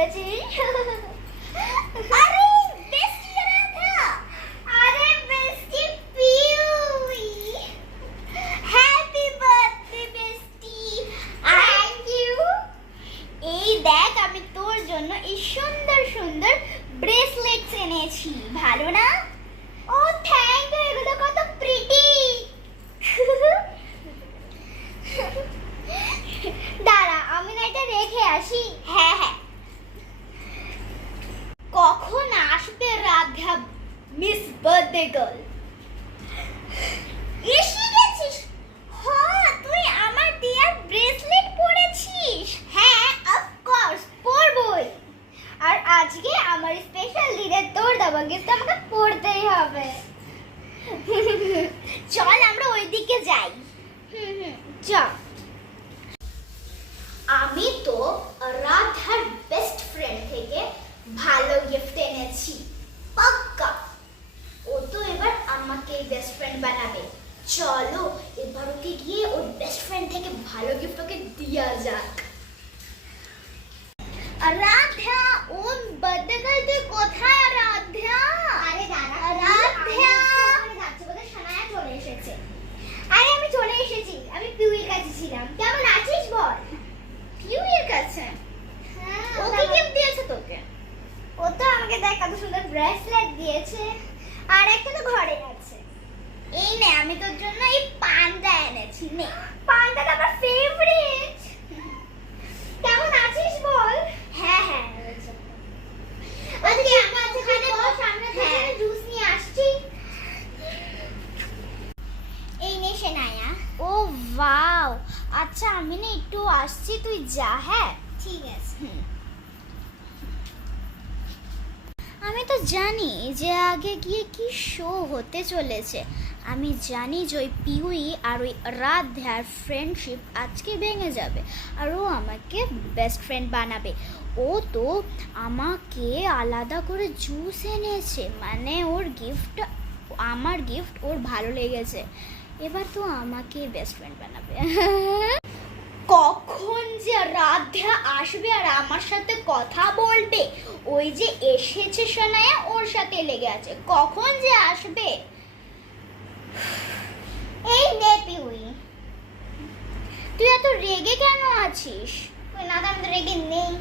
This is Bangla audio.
পড়েছিস? আরে বেস্টি রাধা, আরে bestie Piu, happy birthday bestie. Thank you. এই দেখ আমি তোর জন্য এই সুন্দর সুন্দর ব্রেসলেটস এনেছি, ভালো না? ও থ্যাংক ইউ, এগুলো কত প্রিটি। দাঁড়া আমি না এটা রেখে আসি। হ্যাঁ হ্যাঁ। কখন আসবে রাধা মিস বার্থডে গার্ল? এসে গেছিস? হ্যাঁ, তুই আমার দেয়ার ব্রেসলেট পরেছিস? হ্যাঁ অফকোর্স পরবই। আর আজকে আমার স্পেশাল দিনে তোর দেওয়া গিফট আমাকে পরতেই হবে। চল আমরা ওইদিকে যাই। চল। আমি তো রাধার বেস্ট ফ্রেন্ড থেকে ভালো গিফট এনেছি, পাক্কা। ও তো এবার আমাকে বেস্ট ফ্রেন্ড বানাবে। চলো এবার ওকে গিয়ে ওর বেস্ট ফ্রেন্ড থেকে ভালো গিফট ওকে দিয়া যাক। রাধা, ও বার্থডে গার্ল তুই কোথায়? রাধা, আরে দাঁড়া, রাধা যাচ্ছে বলে শোনায়া চলে এসেছে। আরে আমি চলে এসেছি, আমি পিউয়ের কাছে ছিলাম। কেমন আছিস বল? পিউয়ের কাছে? হ্যাঁ। ও কি গিফট দিয়েছে তোকে? ও তো আমাকে দেখ কত সুন্দর ব্রেসলেট দিয়েছে, আর একটা তো ঘরে আছে। এই নে আমি তোর জন্য এই পান্ডা এনেছি, নে। পান্ডাটা আমার ফেভারিট। কেমন আছিস বল? হ্যাঁ হ্যাঁ আজকে আমি ওখানে বস, আমরা দুজনে জুস নিয়ে আসছি। এই নে সেনায়া। ও ওয়াও, আচ্ছা আমি না একটু আসছি, তুই যা। হ্যাঁ ঠিক আছে। আমি তো জানি যে আগে গিয়ে কি শো হতে চলেছে। আমি জানি যে ওই পিউই আর ওই রাধার ফ্রেন্ডশিপ আজকে ভেঙে যাবে, আর ও আমাকে বেস্ট ফ্রেন্ড বানাবে। ও তো আমাকে আলাদা করে জুস এনেছে, মানে ওর গিফট, আমার গিফট ওর ভালো লেগেছে। এবার তো আমাকে বেস্ট ফ্রেন্ড বানাবে। কখন যে রাধা আসবে আর আমার সাথে কথা বলবে? ওই যে এসেছে শোনায়া, ওর সাথে লেগে আছে, কখন যে আসবে। এই নে পিউই, তুই এত রেগে কেন আছিস? না তো আমি তো রেগে নেই।